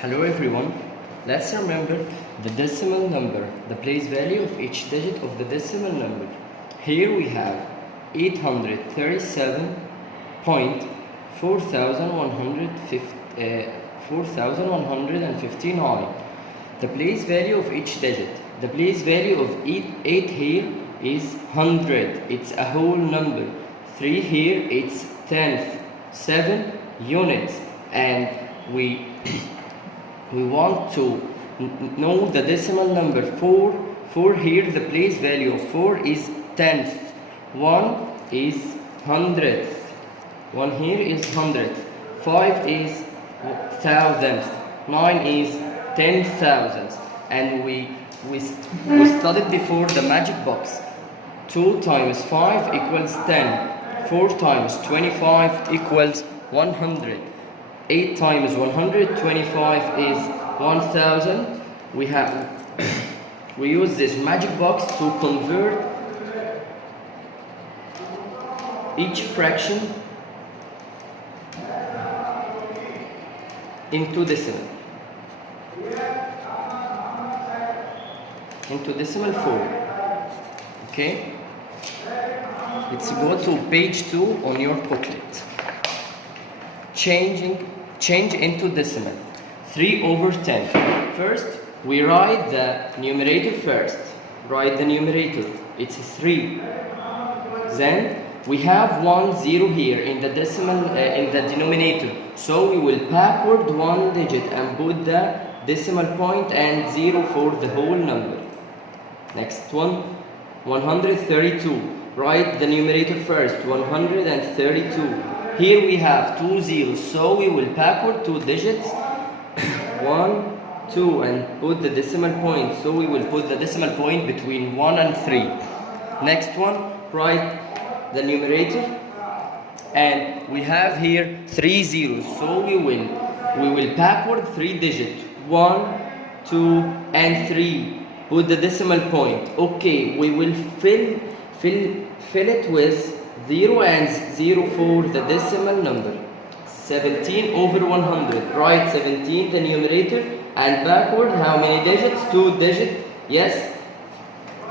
Hello everyone, let's remember the decimal number, the place value of each digit of the decimal number. Here we have 837.4159. The place value of each digit. The place value of 8 here is 100, it's a whole number. 3 here, it's tenth. 7 units, and we want to know the decimal number 4. 4 here, the place value of 4 is tenth. 1 is hundredth. 1 here is hundredth. 5 is thousandth. 9 is 10,000th. And we studied before the magic box. 2 times 5 equals 10. 4 times 25 equals 100. 8 times 125 is 1000. We use this magic box to convert each fraction into decimal. Into decimal form. Okay? Let's go to page 2 on your booklet. Change into decimal. 3/10. First, we write the numerator first. Write the numerator. It's 3. Then we have 1 0 here in the decimal in the denominator. So we will backward 1 digit and put the decimal point and 0 for the whole number. Next one, 132. Write the numerator first, 132. Here we have 2 zeros, so we will backward 2 digits, 1, 2, and put the decimal point. So we will put the decimal point between 1 and 3. Next one, write the numerator, and we have here 3 zeros, so we will backward 3 digits, 1, 2, and 3. Put the decimal point. Okay, we will fill it with 0 and 0 for the decimal number. 17/100. Write 17 the numerator and backward how many digits? 2 digits. Yes,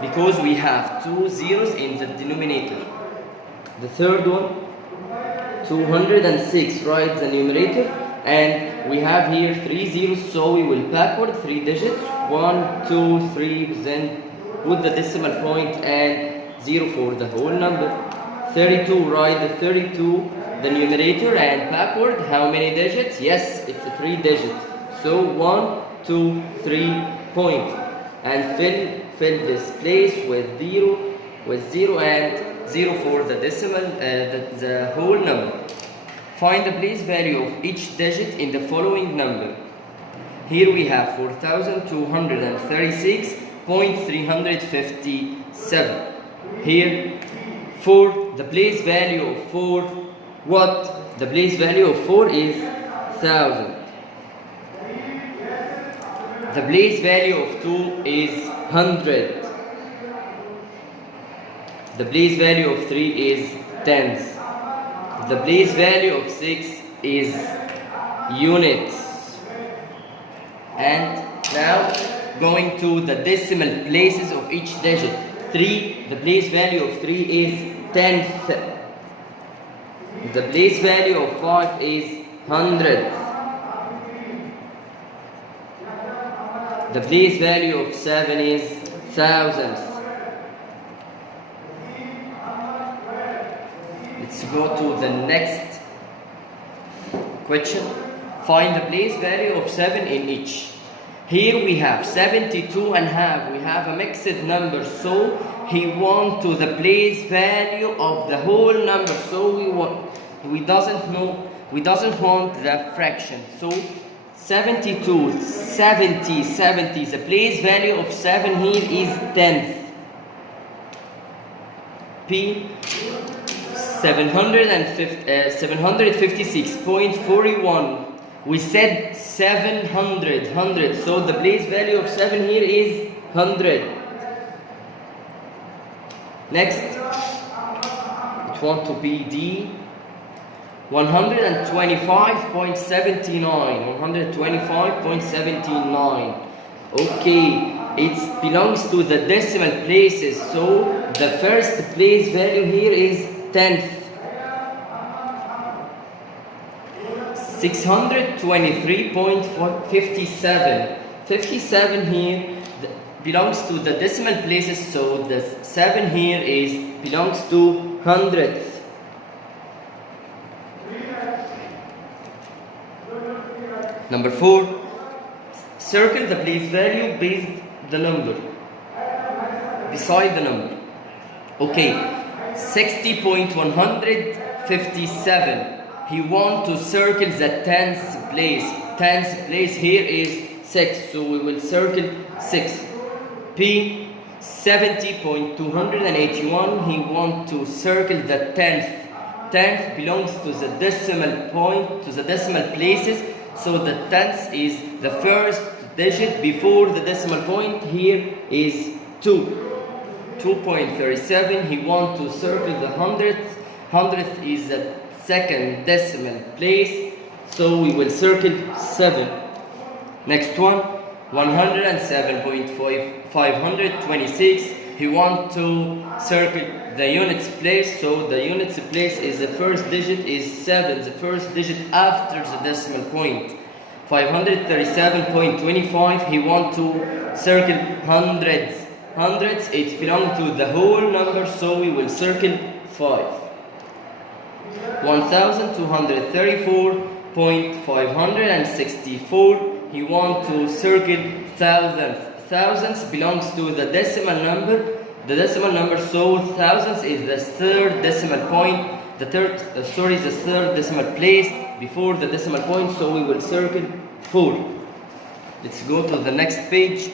because we have 2 zeros in the denominator. The third one, 206. Write the numerator, and we have here 3 zeros, so we will backward 3 digits. 1, 2, 3. Then put the decimal point and 0 for the whole number. 32, write the 32, the numerator, and backward how many digits? Yes, it's 3 digits. So 1, 2, 3 point. And fill this place with 0 and 0 for the decimal, the whole number. Find the place value of each digit in the following number. Here we have 4,236.357. Here 4, the place value of 4, what? The place value of 4 is 1000. The place value of 2 is 100. The place value of 3 is tenths. The place value of 6 is units. And now going to the decimal places of each digit. 3, the place value of 3 is tenth. The place value of 5 is hundredth. The place value of 7 is thousandth. Let's go to the next question. Find the place value of 7 in each. Here we have 72.5. We have a mixed number, so he wants to the place value of the whole number. So we doesn't want the fraction. So 72, 70. The place value of 7 here is tenth. P 756.41. We said 700, so the place value of 7 here is 100. Next, it want to be D. 125.79. 125.79. Okay, it belongs to the decimal places, so the first place value here is 10th. 623.57. 57 here belongs to the decimal places, so the 7 here belongs to hundredth. Number 4, circle the place value beside the number. Okay, 60.157. He wants to circle the 10th place. 10th place here is 6, so we will circle 6. P, 70.281. He wants to circle the 10th. 10th belongs to the decimal point, to the decimal places, so the 10th is the first digit before the decimal point. Here is 2. 2.37. He wants to circle the 100th. 100th is the second decimal place, so we will circle 7. Next one, 107.526. He wants to circle the units place, so the units place is the first digit is 7, the first digit after the decimal point. 537.25. He wants to circle hundreds. Hundreds, it belongs to the whole number, so we will circle 5. 1234.564. He wants to circle thousandths. Thousandths belongs to the decimal number. The decimal number, so thousandths is the third decimal point. The third decimal place before the decimal point, so we will circle 4. Let's go to the next page.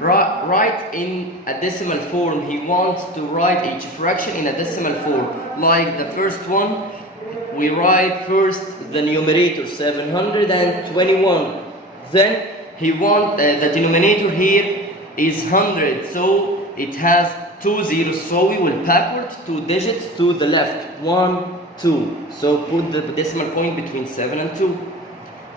Write in a decimal form. He wants to write each fraction in a decimal form. Like the first one, we write first the numerator 721. Then he wants the denominator here is 100, so it has 2 zeros. So we will backward 2 digits to the left. 1, 2. So put the decimal point between 7 and 2.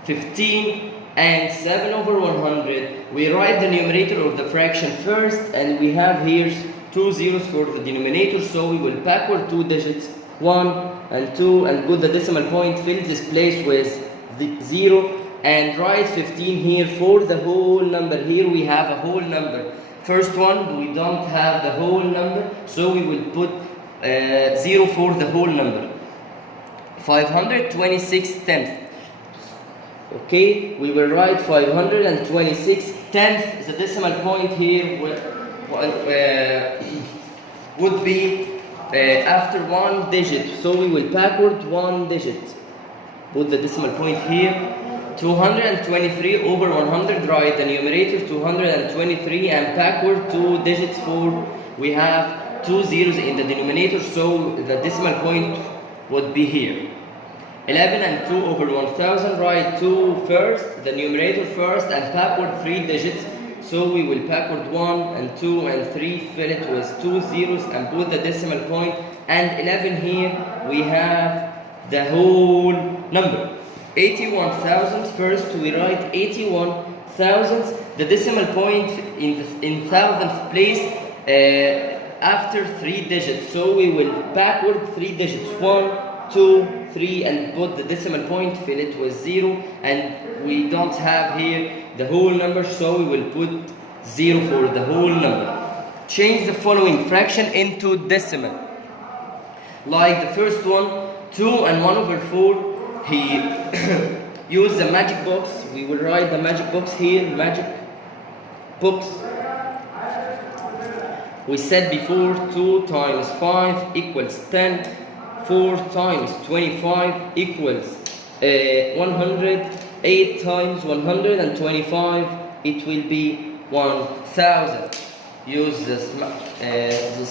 15 and 7 over 100. We write the numerator of the fraction first, and we have here 2 zeros for the denominator, so we will backward 2 digits, 1 and 2, and put the decimal point, fill this place with the 0, and write 15 here for the whole number. Here we have a whole number. First one, we don't have the whole number, so we will put 0 for the whole number. 526 tenths. Okay, we will write 526 tenths. The decimal point here would be after 1 digit, so we will backward 1 digit. Put the decimal point here. 223 over 100, write the numerator 223 and backward 2 digits for we have 2 zeros in the denominator, so the decimal point would be here. 11 and 2 over 1000, write 2 first, the numerator first, and backward 3 digits, so we will backward 1 and 2 and 3, fill it with 2 zeros and put the decimal point, and 11 here we have the whole number. 81,000, first we write 81,000, the decimal point in thousandth place after 3 digits, so we will backward 3 digits, 1, 2, 3, and put the decimal point, fill it with 0, and we don't have here the whole number, so we will put 0 for the whole number. Change the following fraction into decimal. Like the first one, 2 and 1 over 4, he use the magic box. We will write the magic box here, magic box. We said before 2 times 5 equals 10, 4 times 25 equals 100, 8 times 125, it will be 1000. Use this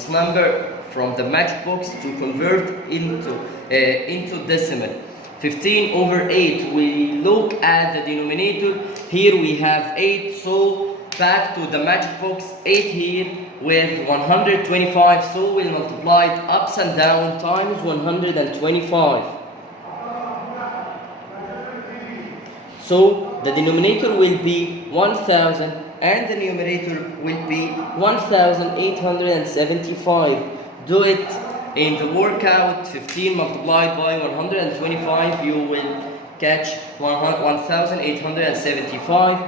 number from the magic box to convert into decimal. 15 over 8, we look at the denominator. Here we have 8, so back to the magic box, 8 here with 125, so we'll multiply it ups and down times 125. So the denominator will be 1000 and the numerator will be 1875. Do it in the workout. 15 multiplied by 125, you will catch 1875.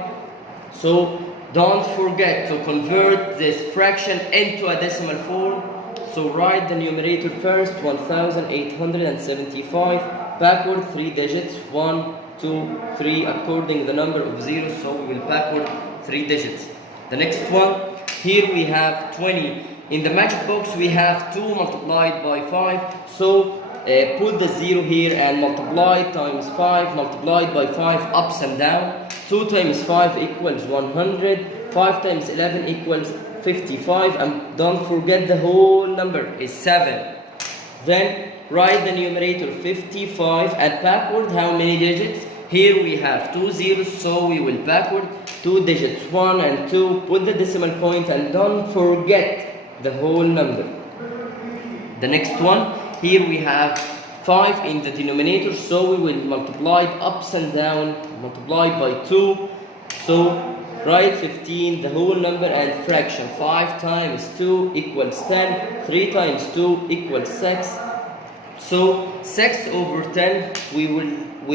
So don't forget to convert this fraction into a decimal form. So write the numerator first, 1875, backward 3 digits, 1, 2, 3, according to the number of zeros, so we will backward 3 digits. The next one, here we have 20. In the magic box we have 2 multiplied by 5, so put the 0 here and multiply times 5, multiplied by 5 ups and down. 2 times 5 equals 100, 5 times 11 equals 55, and don't forget the whole number is 7. Then write the numerator 55 and backward how many digits? Here we have 2 zeros, so we will backward 2 digits, 1 and 2, put the decimal point and don't forget the whole number. The next one, here we have 5 in the denominator, so we will multiply it ups and down, multiplied by 2. So write 15, the whole number and fraction. 5 times 2 equals 10, 3 times 2 equals 6. So 6 over 10, we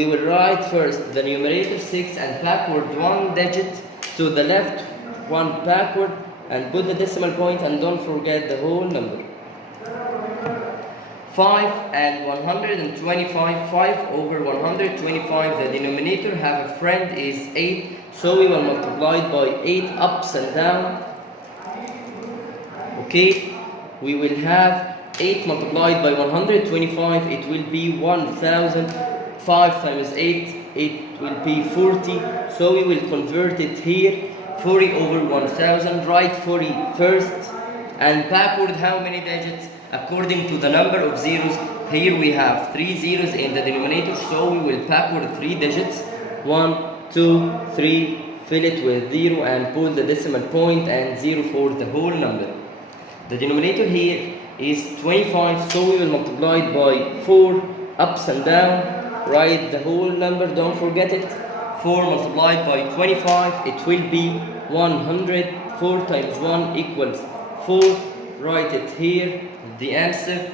will write first the numerator 6 and backward 1 digit to the left, 1 backward, and put the decimal point and don't forget the whole number. 5 and 125, 5 over 125, the denominator have a friend is 8, so we will multiply it by 8 ups and down. Okay, we will have 8 multiplied by 125, it will be 1000. 5 times 8, it will be 40, so we will convert it here. 40 over 1000, write 40 first and backward how many digits? According to the number of zeros, here we have 3 zeros in the denominator, so we will backward 3 digits, 1, 2, 3, fill it with 0 and put the decimal point and 0 for the whole number. The denominator here is 25, so we will multiply it by 4 ups and down. Write the whole number, don't forget it. 4 multiplied by 25, it will be 100. 4 times 1 equals 4. Write it here, the answer.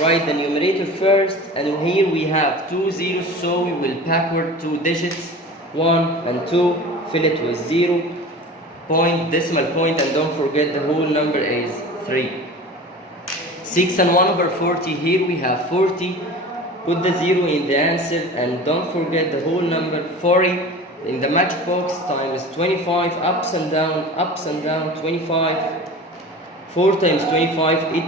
Write the numerator first, and here we have 2 zeros, so we will backward 2 digits, 1 and 2, fill it with 0, point, decimal point, and don't forget the whole number is 3. 6 and 1 over 40, here we have 40. Put the 0 in the answer and don't forget the whole number. 40 in the match box times 25, ups and down, 25. 4 times 25, it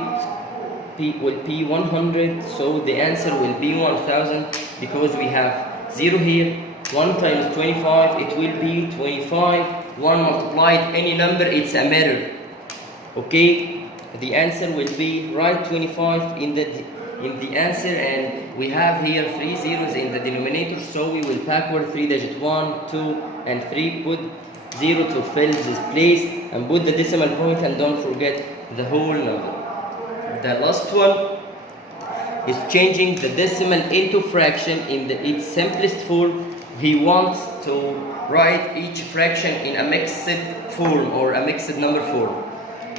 will be 100, so the answer will be 1000 because we have 0 here. 1 times 25, it will be 25. 1 multiplied any number, it's a matter. Okay, the answer will be write 25 in the answer, and we have here 3 zeros in the denominator, so we will backward 3 digits, 1, 2 and 3, put 0 to fill this place and put the decimal point and don't forget the whole number. The last one is changing the decimal into fraction in its simplest form. He wants to write each fraction in a mixed form or a mixed number form.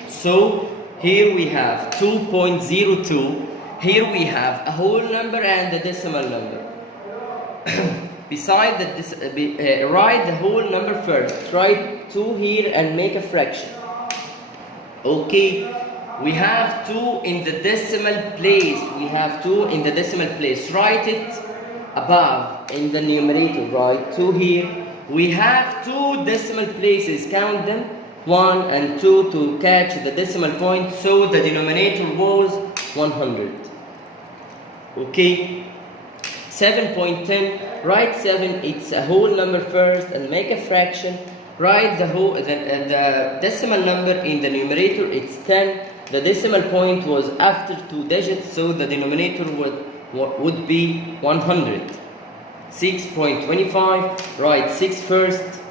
So here we have 2.02. Here we have a whole number and a decimal number. Beside write the whole number first. Write 2 here and make a fraction. Okay, we have 2 in the decimal place. Write it above in the numerator. Write 2 here. We have 2 decimal places. Count them, 1 and 2, to catch the decimal point. So the denominator was 100. Okay, 7.10, write 7, it's a whole number first and make a fraction. Write the decimal number in the numerator, it's 10. The decimal point was after 2 digits, so the denominator would be 100. 6.25, write 6 first,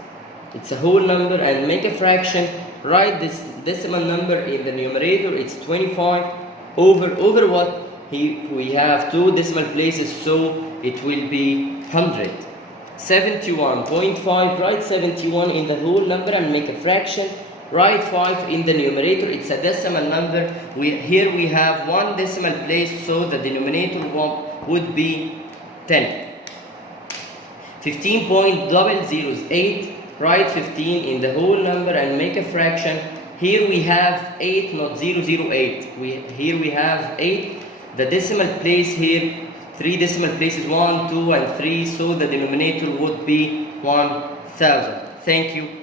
it's a whole number and make a fraction. Write this decimal number in the numerator, it's 25. Over what? We have 2 decimal places, so it will be 100. 71.5, write 71 in the whole number and make a fraction. Write 5 in the numerator. It's a decimal number. Here we have one decimal place, so the denominator would be 10. 15.008, write 15 in the whole number and make a fraction. Here we have 8, not 008. Here we have 8. The decimal place here, 3 decimal places, 1, 2, and 3, so the denominator would be 1000. Thank you.